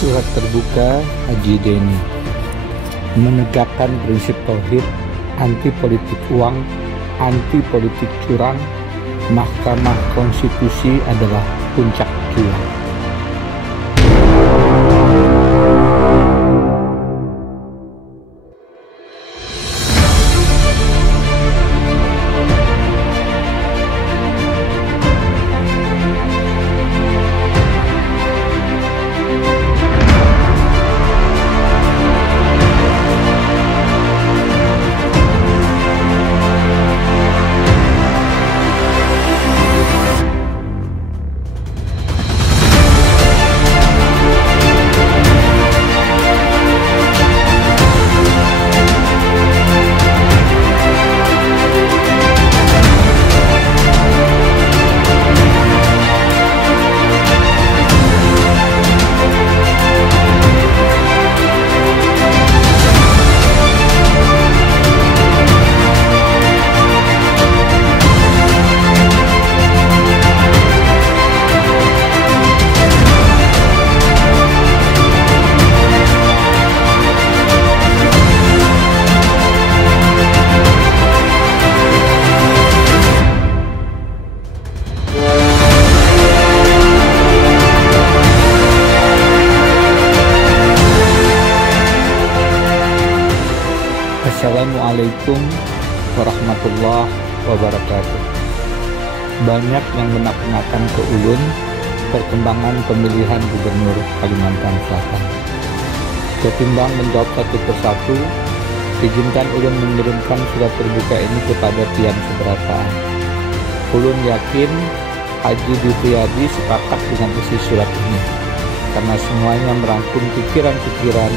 Surat terbuka Haji Deni menegakkan prinsip tauhid, anti politik uang, anti politik curang. Mahkamah Konstitusi adalah puncak cuan. Assalamualaikum warahmatullahi wabarakatuh. Banyak yang menak-nakan ke ulun perkembangan pemilihan gubernur Kalimantan Selatan. Ketimbang menjawab satu persatu, izinkan ulun mengirimkan surat terbuka ini kepada Tian Seberasaan. Ulun yakin Haji Dutriyadi sepakat dengan isi surat ini, karena semuanya merangkum pikiran-pikiran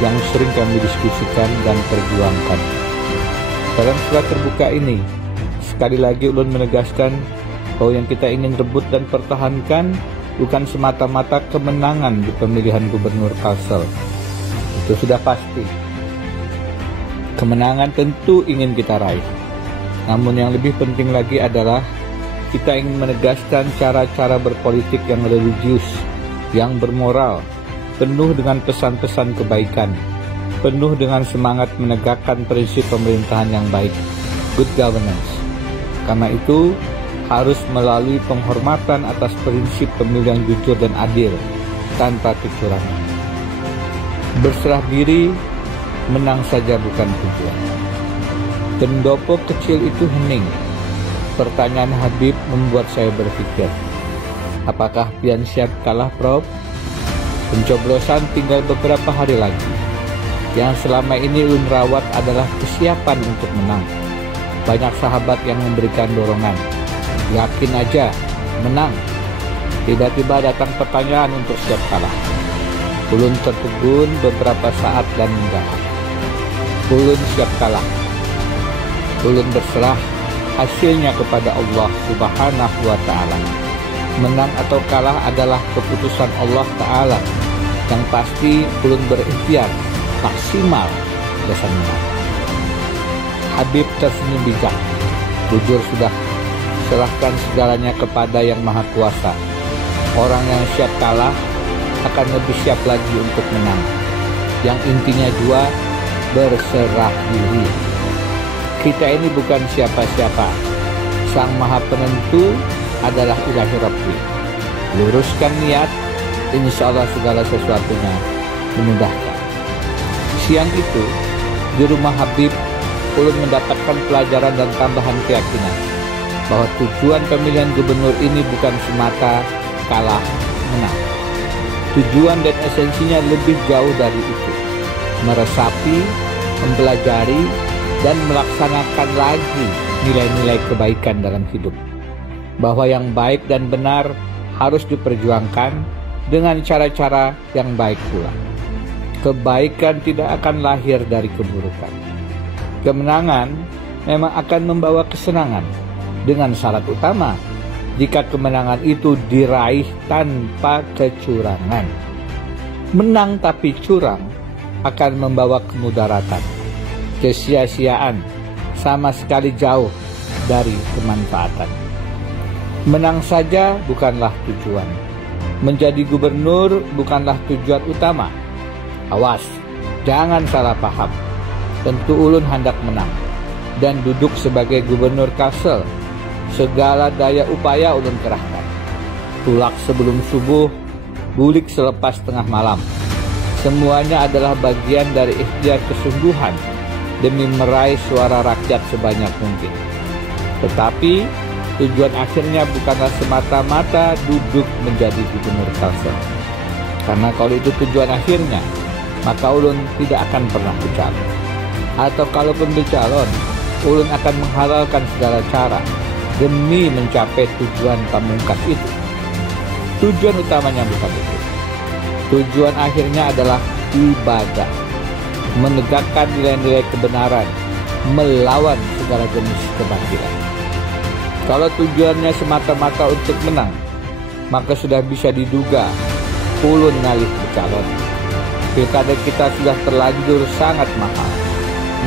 yang sering kami diskusikan dan perjuangkan. Dalam surat terbuka ini, sekali lagi ulun menegaskan bahwa yang kita ingin rebut dan pertahankan bukan semata-mata kemenangan di pemilihan gubernur Kalsel. Itu sudah pasti. Kemenangan tentu ingin kita raih. Namun yang lebih penting lagi adalah kita ingin menegaskan cara-cara berpolitik yang religius, yang bermoral, penuh dengan pesan-pesan kebaikan, penuh dengan semangat menegakkan prinsip pemerintahan yang baik, good governance. Karena itu harus melalui penghormatan atas prinsip pemilu yang jujur dan adil, tanpa kecurangan. Berserah diri, menang saja bukan tujuan. Pendopo kecil itu hening. Pertanyaan Habib membuat saya berpikir, apakah Pian siap kalah, Prof? Pencoblosan tinggal beberapa hari lagi. Yang selama ini ulun rawat adalah kesiapan untuk menang. Banyak sahabat yang memberikan dorongan. Yakin aja, menang. Tiba-tiba datang pertanyaan untuk siap kalah. Ulun tertegun beberapa saat dan menjawab. Ulun siap kalah. Ulun berserah hasilnya kepada Allah Subhanahu wa Ta'ala. Menang atau kalah adalah keputusan Allah Ta'ala. Yang pasti ulun berikhtiar maksimal bisa menang. Habib tersenyum bijak. Jujur sudah, serahkan segalanya kepada Yang Maha Kuasa. Orang yang siap kalah akan lebih siap lagi untuk menang. Yang intinya dua, berserah diri. Kita ini bukan siapa-siapa. Sang Maha Penentu adalah Ilahi Rabbi. Luruskan niat, insya Allah segala sesuatunya dimudahkan. Siang itu, di rumah Habib, ulun mendapatkan pelajaran dan tambahan keyakinan bahwa tujuan pemilihan gubernur ini bukan semata kalah menang. Tujuan dan esensinya lebih jauh dari itu. Meresapi, mempelajari, dan melaksanakan lagi nilai-nilai kebaikan dalam hidup. Bahwa yang baik dan benar harus diperjuangkan dengan cara-cara yang baik pula. Kebaikan tidak akan lahir dari keburukan. Kemenangan memang akan membawa kesenangan, dengan syarat utama jika kemenangan itu diraih tanpa kecurangan. Menang tapi curang akan membawa kemudaratan, kesia-siaan, sama sekali jauh dari kemanfaatan. Menang saja bukanlah tujuan. Menjadi gubernur bukanlah tujuan utama. Awas, jangan salah paham. Tentu ulun hendak menang dan duduk sebagai gubernur Kalsel. Segala daya upaya ulun kerahkan. Tulak sebelum subuh, bulik selepas tengah malam. Semuanya adalah bagian dari ikhtiar kesungguhan demi meraih suara rakyat sebanyak mungkin. Tetapi tujuan akhirnya bukanlah semata-mata duduk menjadi gubernur Kalsel. Karena kalau itu tujuan akhirnya, maka ulun tidak akan pernah bercalon. Atau kalaupun bercalon, ulun akan menghalalkan segala cara demi mencapai tujuan pamungkas itu. Tujuan utamanya bukan itu. Tujuan akhirnya adalah ibadah, menegakkan nilai-nilai kebenaran, melawan segala jenis kebatilan. Kalau tujuannya semata-mata untuk menang, maka sudah bisa diduga ulun ngalih bercalon. Pilkada kita sudah terlanjur sangat mahal.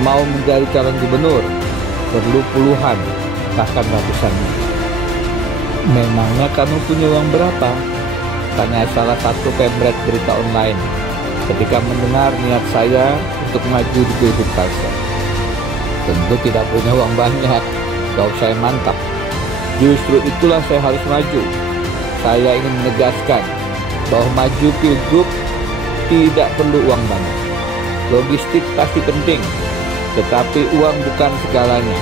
Mau menjadi calon gubernur perlu puluhan, bahkan ratusan juta. Memangnya kamu punya uang berapa? Tanya salah satu pemret berita online ketika mendengar niat saya untuk maju di Pilgub Kalsel. Tentu tidak punya uang banyak, jawab saya mantap. Justru itulah saya harus maju. Saya ingin menegaskan bahwa maju Pilgub tidak perlu uang banyak. Logistik pasti penting, tetapi uang bukan segalanya.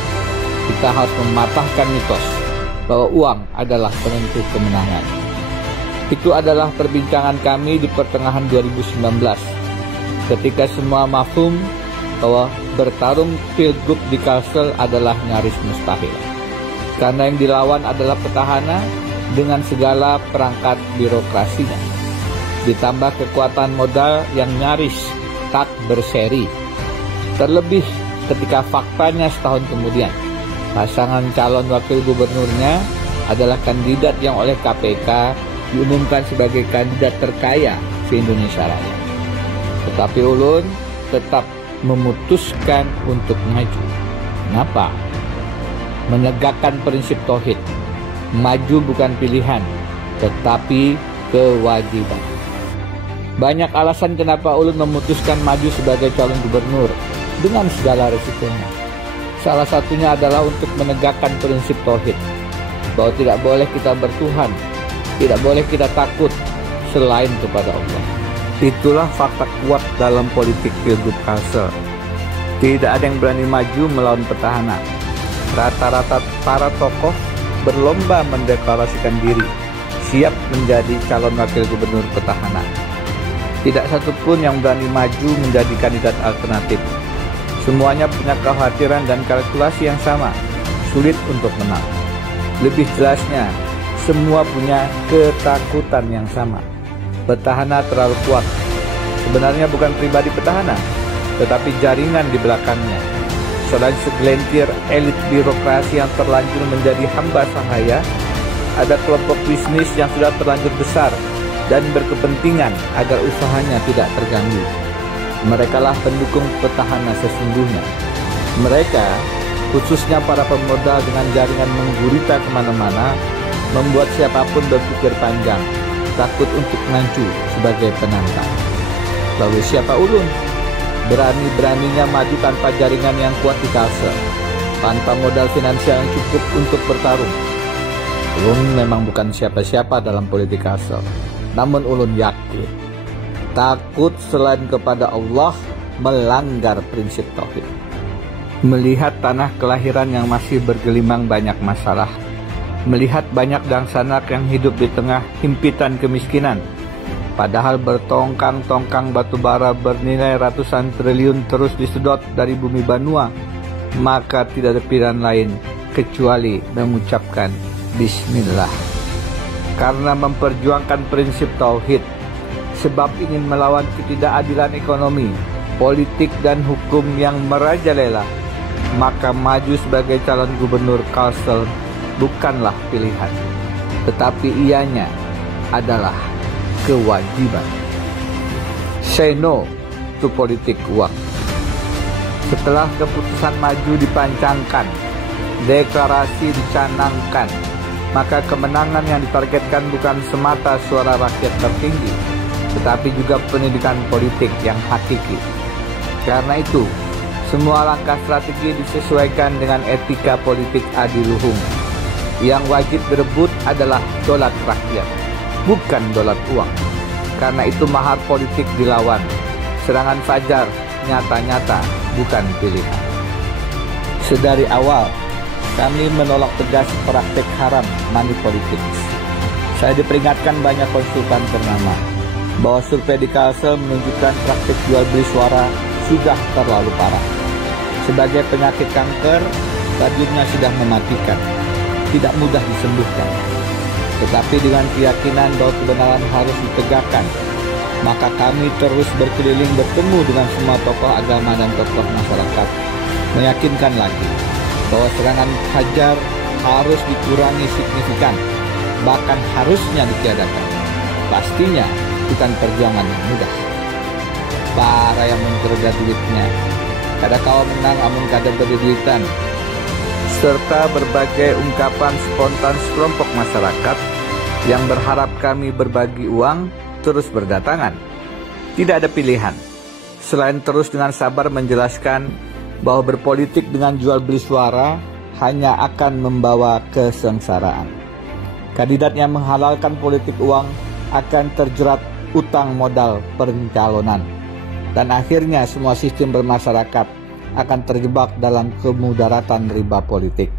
Kita harus mematahkan mitos bahwa uang adalah penentu kemenangan. Itu adalah perbincangan kami di pertengahan 2019 ketika semua mafhum bahwa bertarung Pilgub di Kalsel adalah nyaris mustahil. Karena yang dilawan adalah petahana dengan segala perangkat birokrasinya. Ditambah kekuatan modal yang nyaris tak berseri. Terlebih ketika faktanya setahun kemudian, pasangan calon wakil gubernurnya adalah kandidat yang oleh KPK diumumkan sebagai kandidat terkaya se-Indonesia Raya. Tetapi ulun tetap memutuskan untuk maju. Kenapa? Menegakkan prinsip tauhid. Maju bukan pilihan, tetapi kewajiban. Banyak alasan kenapa ulun memutuskan maju sebagai calon gubernur dengan segala resikonya. Salah satunya adalah untuk menegakkan prinsip tauhid, bahwa tidak boleh kita bertuhan, tidak boleh kita takut selain kepada Allah. Itulah fakta kuat dalam politik Pilgub Kalsel. Tidak ada yang berani maju melawan petahana. Rata-rata para tokoh berlomba mendeklarasikan diri siap menjadi calon wakil gubernur petahana. Tidak satupun yang berani maju menjadi kandidat alternatif. Semuanya punya kekhawatiran dan kalkulasi yang sama, sulit untuk menang. Lebih jelasnya, semua punya ketakutan yang sama. Petahana terlalu kuat. Sebenarnya bukan pribadi petahana, tetapi jaringan di belakangnya. Selain segelintir elit birokrasi yang terlanjur menjadi hamba sahaya, ada kelompok bisnis yang sudah terlanjur besar dan berkepentingan agar usahanya tidak terganggu. Merekalah pendukung petahana sesungguhnya. Mereka, khususnya para pemodal dengan jaringan menggurita kemana-mana, membuat siapapun berpikir panjang, takut untuk maju sebagai penantang. Lalu siapa ulun? Berani-beraninya maju tanpa jaringan yang kuat di Kalsel, tanpa modal finansial yang cukup untuk bertarung. Ulun memang bukan siapa-siapa dalam politik Kalsel, namun ulun yakin, takut selain kepada Allah melanggar prinsip tauhid. Melihat tanah kelahiran yang masih bergelimang banyak masalah, melihat banyak dangsanak yang hidup di tengah himpitan kemiskinan, padahal bertongkang-tongkang batu bara bernilai ratusan triliun terus disedot dari bumi Banua, maka tidak ada pilihan lain kecuali mengucapkan Bismillah. Karena memperjuangkan prinsip tauhid, sebab ingin melawan ketidakadilan ekonomi, politik dan hukum yang merajalela, maka maju sebagai calon gubernur Kalsel bukanlah pilihan, tetapi ianya adalah kewajiban. Say no to politik uang. Setelah keputusan maju dipancangkan, deklarasi dicanangkan, maka kemenangan yang ditargetkan bukan semata suara rakyat tertinggi, tetapi juga pendidikan politik yang hakiki. Karena itu, semua langkah strategi disesuaikan dengan etika politik adiluhung. Yang wajib berebut adalah dolat rakyat, bukan dolat uang. Karena itu mahar politik dilawan. Serangan fajar nyata-nyata, bukan pilihan. Sedari awal, kami menolak tegas praktek haram money politics. Saya diperingatkan banyak konsultan ternama bahwa survei di Kalsel menunjukkan praktik jual beli suara sudah terlalu parah. Sebagai penyakit kanker, stadiumnya sudah mematikan, tidak mudah disembuhkan. Tetapi dengan keyakinan bahwa kebenaran harus ditegakkan, maka kami terus berkeliling bertemu dengan semua tokoh agama dan tokoh masyarakat, meyakinkan lagi bahwa serangan fajar harus dikurangi signifikan, bahkan harusnya ditiadakan. Pastinya bukan perjuangan yang mudah. Para yang menggerda duitnya, kada kau menang amun kada berduitan, serta berbagai ungkapan spontan sekelompok masyarakat yang berharap kami berbagi uang terus berdatangan. Tidak ada pilihan selain terus dengan sabar menjelaskan bahwa berpolitik dengan jual beli suara hanya akan membawa kesengsaraan. Kandidat yang menghalalkan politik uang akan terjerat utang modal pencalonan, dan akhirnya semua sistem bermasyarakat akan terjebak dalam kemudaratan riba politik,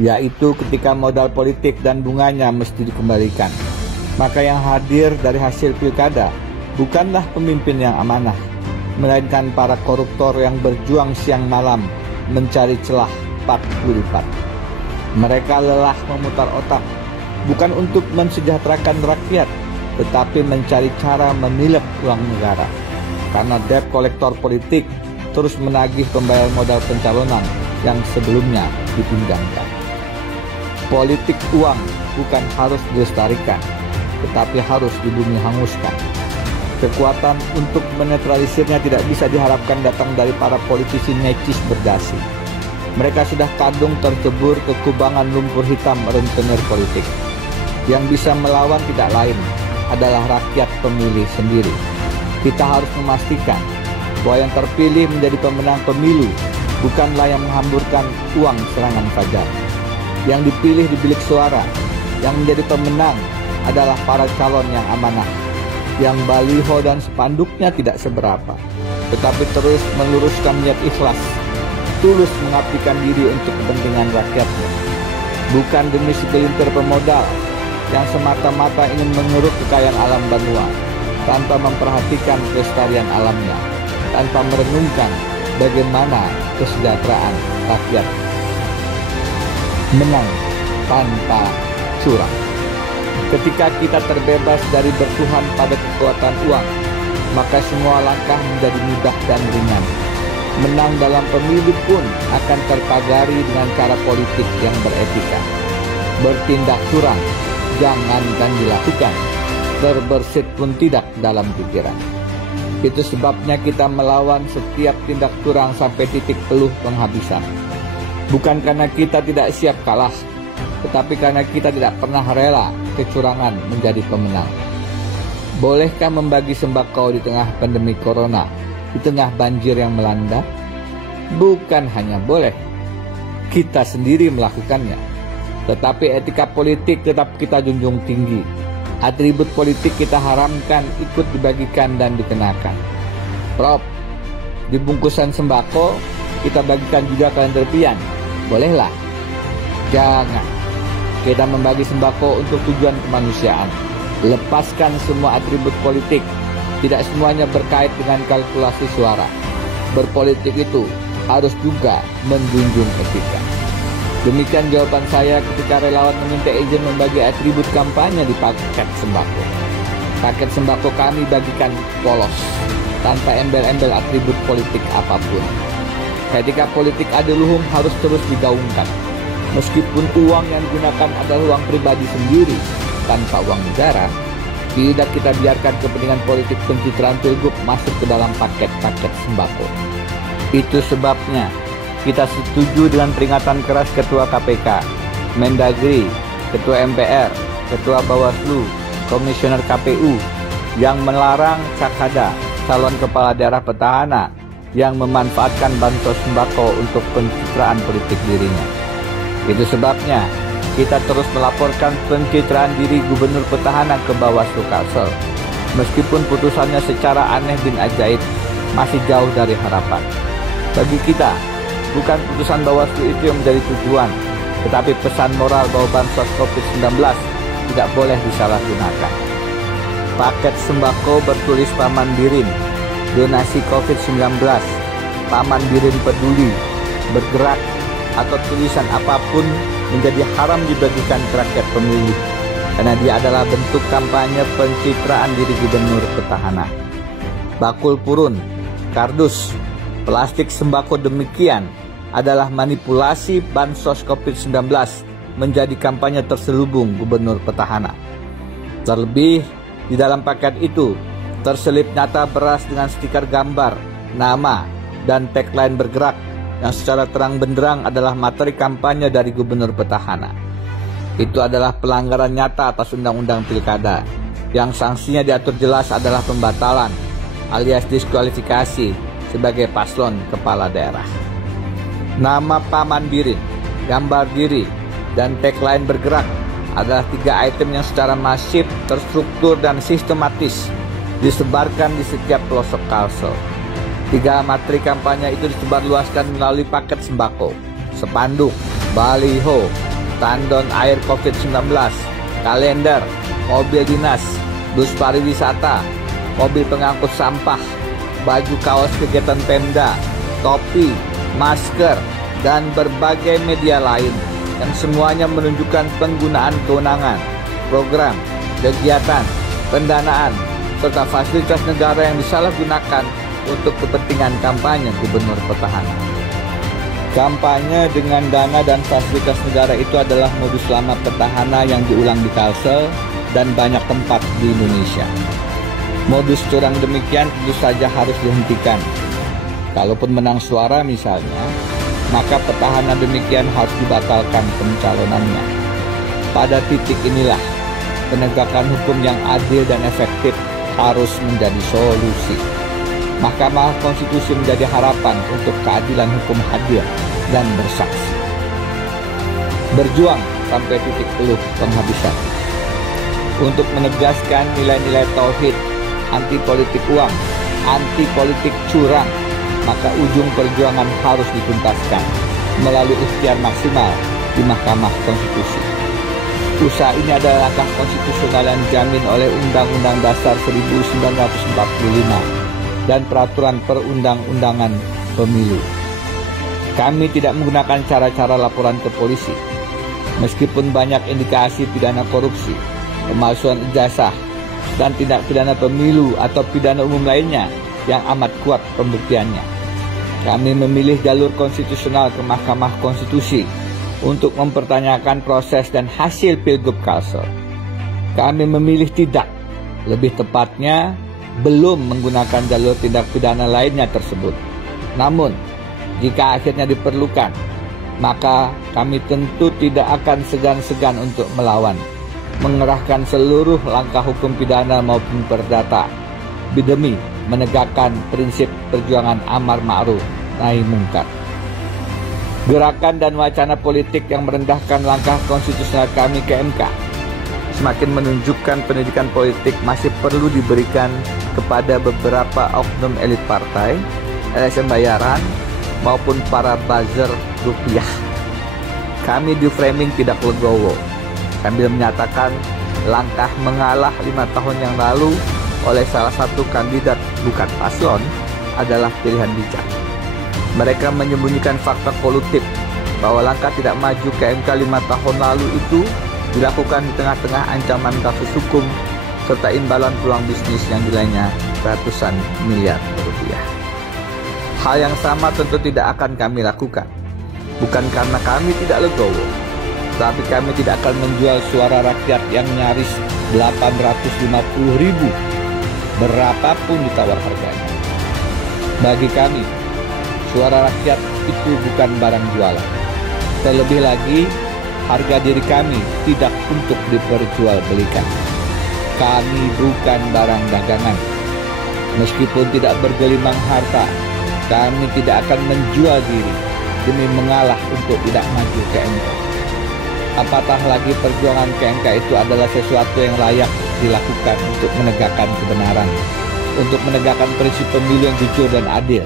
yaitu ketika modal politik dan bunganya mesti dikembalikan. Maka yang hadir dari hasil pilkada bukanlah pemimpin yang amanah, melainkan para koruptor yang berjuang siang malam mencari celah 40 lipat. Mereka lelah memutar otak, bukan untuk mensejahterakan rakyat, tetapi mencari cara menilep uang negara. Karena debt kolektor politik terus menagih pembayar modal pencalonan yang sebelumnya dipinjamkan. Politik uang bukan harus dilestarikan, tetapi harus dibumi hanguskan. Kekuatan untuk menetralisirnya tidak bisa diharapkan datang dari para politisi necis berdasi. Mereka sudah kadung tercebur ke kubangan lumpur hitam rentenir politik. Yang bisa melawan tidak lain adalah rakyat pemilih sendiri. Kita harus memastikan bahwa yang terpilih menjadi pemenang pemilu bukanlah yang menghamburkan uang serangan fajar. Yang dipilih di bilik suara, yang menjadi pemenang adalah para calon yang amanah, yang baliho dan spanduknya tidak seberapa, tetapi terus meluruskan niat ikhlas, tulus mengabdikan diri untuk kepentingan rakyatnya, bukan demi segelintir pemodal yang semata-mata ingin mengeruk kekayaan alam Banua tanpa memperhatikan kelestarian alamnya, tanpa merenungkan bagaimana kesejahteraan rakyat. Menang tanpa curang. Ketika kita terbebas dari bertuhan pada kekuatan uang, maka semua langkah menjadi mudah dan ringan. Menang dalam pemilu pun akan terpagari dengan cara politik yang beretika. Bertindak curang jangankan dilakukan, terbersit pun tidak dalam pikiran. Itu sebabnya kita melawan setiap tindak curang sampai titik peluh penghabisan. Bukan karena kita tidak siap kalah, tetapi karena kita tidak pernah rela kecurangan menjadi pemenang. Bolehkah membagi sembako di tengah pandemi corona, di tengah banjir yang melanda? Bukan hanya boleh, kita sendiri melakukannya. Tetapi etika politik tetap kita junjung tinggi. Atribut politik kita haramkan ikut dibagikan dan dikenakan. Prof, di bungkusan sembako kita bagikan juga kalender pian. Bolehlah. Jangan. Kita membagi sembako untuk tujuan kemanusiaan. Lepaskan semua atribut politik. Tidak semuanya berkait dengan kalkulasi suara. Berpolitik itu harus juga menjunjung etika. Demikian jawaban saya ketika relawan meminta izin membagi atribut kampanye di paket sembako. Paket sembako kami bagikan polos, tanpa embel-embel atribut politik apapun. Etika politik adiluhung harus terus digaungkan. Meskipun uang yang digunakan adalah uang pribadi sendiri, tanpa uang negara, tidak kita biarkan kepentingan politik pencitraan pilgub masuk ke dalam paket-paket sembako. Itu sebabnya kita setuju dengan peringatan keras Ketua KPK, Mendagri, Ketua MPR, Ketua Bawaslu, Komisioner KPU yang melarang Cakada, calon kepala daerah petahana yang memanfaatkan bansos sembako untuk pencitraan politik dirinya. Itu sebabnya kita terus melaporkan pencitraan diri gubernur petahana ke Bawaslu Kalsel. Meskipun putusannya secara aneh bin ajaib masih jauh dari harapan. Bagi kita, bukan putusan Bawaslu itu yang menjadi tujuan, tetapi pesan moral bahwa bansos COVID-19 tidak boleh disalahgunakan. Paket sembako bertulis Paman Birin, donasi COVID-19, Paman Birin peduli, bergerak, atau tulisan apapun menjadi haram dibagikan ke rakyat pemilih, karena dia adalah bentuk kampanye pencitraan diri gubernur petahana. Bakul purun, kardus, plastik sembako demikian adalah manipulasi bansos COVID-19 menjadi kampanye terselubung gubernur petahana. Terlebih, di dalam paket itu terselip nyata beras dengan stiker gambar, nama, dan tagline bergerak yang secara terang benderang adalah materi kampanye dari gubernur petahana. Itu adalah pelanggaran nyata atas Undang-Undang Pilkada, yang sanksinya diatur jelas adalah pembatalan alias diskualifikasi sebagai paslon kepala daerah. Nama Paman Birin, gambar diri, dan tagline bergerak adalah 3 item yang secara masif, terstruktur, dan sistematis disebarkan di setiap pelosok Kalsel. 3 materi kampanye itu disebarluaskan melalui paket sembako, spanduk, baliho, tandon air COVID-19, kalender, mobil dinas, bus pariwisata, mobil pengangkut sampah, baju kaos kegiatan Pemda, topi, masker, dan berbagai media lain yang semuanya menunjukkan penggunaan kewenangan, program, kegiatan, pendanaan, serta fasilitas negara yang disalahgunakan untuk kepentingan kampanye gubernur petahana. Kampanye dengan dana dan fasilitas negara itu adalah modus lama petahana yang diulang di Kalsel dan banyak tempat di Indonesia. Modus curang demikian tentu saja harus dihentikan. Kalaupun menang suara misalnya, maka petahana demikian harus dibatalkan pencalonannya. Pada titik inilah penegakan hukum yang adil dan efektif harus menjadi solusi. Mahkamah Konstitusi menjadi harapan untuk keadilan hukum hadir dan bersaksi. Berjuang sampai titik peluh penghabisan. Untuk menegaskan nilai-nilai tauhid, anti politik uang, anti politik curang, maka ujung perjuangan harus dituntaskan melalui ikhtiar maksimal di Mahkamah Konstitusi. Usaha ini adalah langkah konstitusional yang dijamin oleh Undang-Undang Dasar 1945 dan peraturan perundang-undangan pemilu. Kami tidak menggunakan cara-cara laporan ke polisi, meskipun banyak indikasi pidana korupsi, pemalsuan ijazah, dan tindak pidana pemilu atau pidana umum lainnya yang amat kuat pembuktiannya. Kami memilih jalur konstitusional ke Mahkamah Konstitusi untuk mempertanyakan proses dan hasil Pilgub Kalsel. Kami memilih tidak, lebih tepatnya belum menggunakan jalur tindak pidana lainnya tersebut. Namun, jika akhirnya diperlukan, maka kami tentu tidak akan segan-segan untuk melawan, mengerahkan seluruh langkah hukum pidana maupun perdata, demi menegakkan prinsip perjuangan amar ma'ruf nahi mungkar. Gerakan dan wacana politik yang merendahkan langkah konstitusional kami ke MK semakin menunjukkan pendidikan politik masih perlu diberikan kepada beberapa oknum elit partai, LSM bayaran, maupun para buzzer rupiah. Kami di framing tidak legowo sambil menyatakan langkah mengalah 5 tahun yang lalu oleh salah satu kandidat bukan paslon adalah pilihan bijak. Mereka menyembunyikan fakta kolutif bahwa langkah tidak maju ke MK 5 tahun lalu itu dilakukan di tengah-tengah ancaman kasus hukum serta imbalan peluang bisnis yang nilainya ratusan miliar rupiah. Hal yang sama tentu tidak akan kami lakukan, bukan karena kami tidak legowo, tapi kami tidak akan menjual suara rakyat yang nyaris 850.000 berapapun ditawar harganya. Bagi kami, suara rakyat itu bukan barang jualan. Terlebih lagi, harga diri kami tidak untuk diperjualbelikan. Kami bukan barang dagangan. Meskipun tidak bergelimang harta, kami tidak akan menjual diri demi mengalah untuk tidak maju ke MK. Apatah lagi perjuangan ke MK itu adalah sesuatu yang layak dilakukan untuk menegakkan kebenaran, untuk menegakkan prinsip pemilu yang jujur dan adil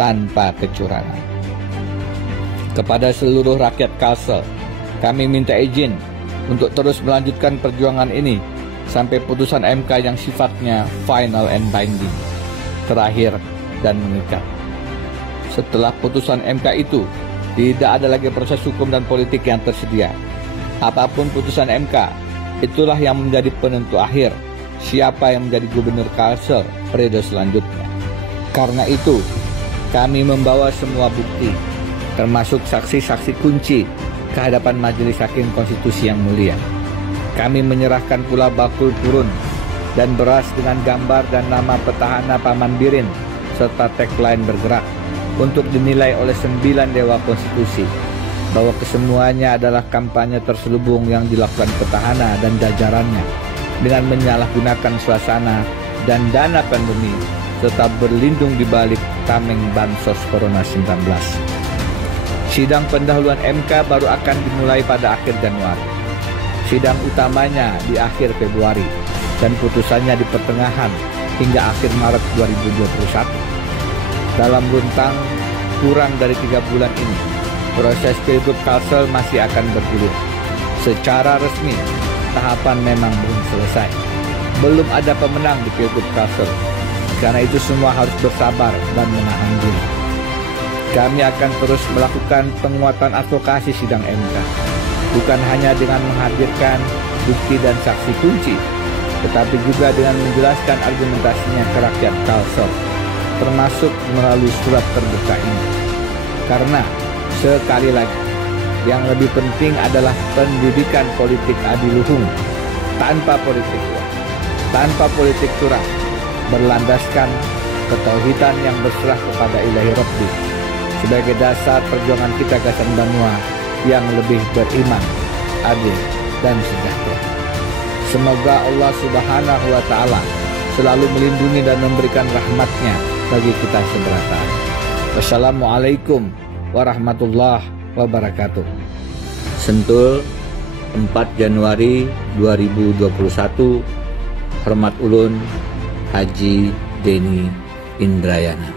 tanpa kecurangan. Kepada seluruh rakyat Kalsel, kami minta izin untuk terus melanjutkan perjuangan ini sampai putusan MK yang sifatnya final and binding, terakhir dan mengikat. Setelah putusan MK itu, tidak ada lagi proses hukum dan politik yang tersedia. Apapun putusan MK, itulah yang menjadi penentu akhir siapa yang menjadi gubernur Kalsel periode selanjutnya. Karena itu, kami membawa semua bukti, termasuk saksi-saksi kunci, ke hadapan Majelis Hakim Konstitusi yang mulia. Kami menyerahkan pula bakul turun dan beras dengan gambar dan nama petahana Paman Birin serta tagline bergerak untuk dinilai oleh 9 Dewa Konstitusi bahwa kesemuanya adalah kampanye terselubung yang dilakukan petahana dan jajarannya dengan menyalahgunakan suasana dan dana pandemi serta berlindung di balik tameng bansos Corona-19. Sidang pendahuluan MK baru akan dimulai pada akhir Januari. Sidang utamanya di akhir Februari dan putusannya di pertengahan hingga akhir Maret 2021. Dalam rentang kurang dari 3 bulan ini, proses Pilgub Kalsel masih akan bergulir. Secara resmi, tahapan memang belum selesai. Belum ada pemenang di Pilgub Kalsel. Karena itu semua harus bersabar dan menahan diri. Kami akan terus melakukan penguatan advokasi sidang MK, bukan hanya dengan menghadirkan bukti dan saksi kunci, tetapi juga dengan menjelaskan argumentasinya ke rakyat Kalsel, termasuk melalui surat terbuka ini. Karena, sekali lagi, yang lebih penting adalah pendidikan politik adiluhung, tanpa politik uang, tanpa politik curang, berlandaskan ketauhidan yang berserah kepada Ilahi Rabbi, sebagai dasar perjuangan kita Gasan Banua yang lebih beriman, adil, dan sejahtera. Semoga Allah Subhanahu wa Ta'ala selalu melindungi dan memberikan rahmatnya bagi kita semerata. Wassalamualaikum warahmatullahi wabarakatuh. Sentul, 4 Januari 2021. Hormat ulun Haji Deni Indrayana.